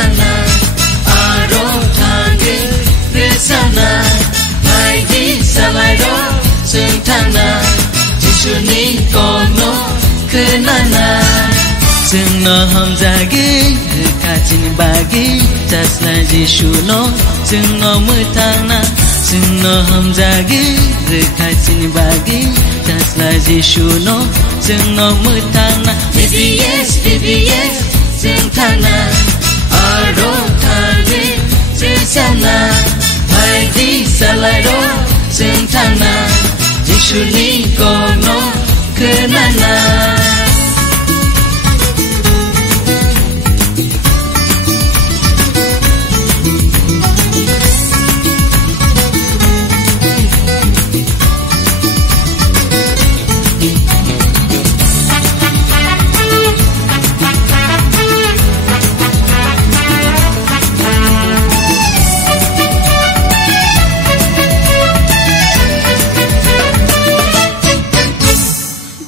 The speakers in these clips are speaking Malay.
thana aro thangi resana mai di salai ro sing thana Jisu ni kono kenana sing no hamzagi kacin bagi jasna Jisu no sing no mutana sing no hamzagi kacin bagi jasna Jisu no sing no mutana BBS sing thana aro thangi resana mai di salai ro sing thana Jisu ni kono kenana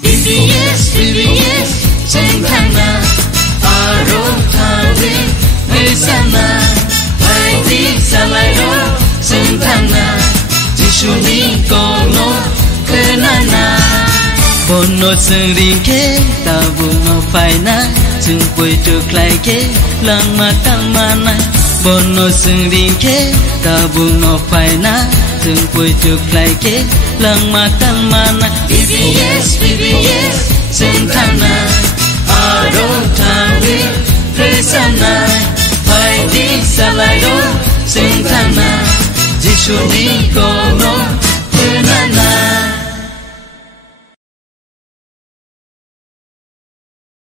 BBS sing thana aro thangi resana mai di salai ro sing thana Jisu ni kono kenana bono sing ringke tabu no paina sing poi tuk lai ke lang mata mana bono sing ringke tabu no paina sing poi tuk lai ke lang mata mana BBS sing thana aro thangi resana mai di salai ro sing thana Jisu ni kono kenana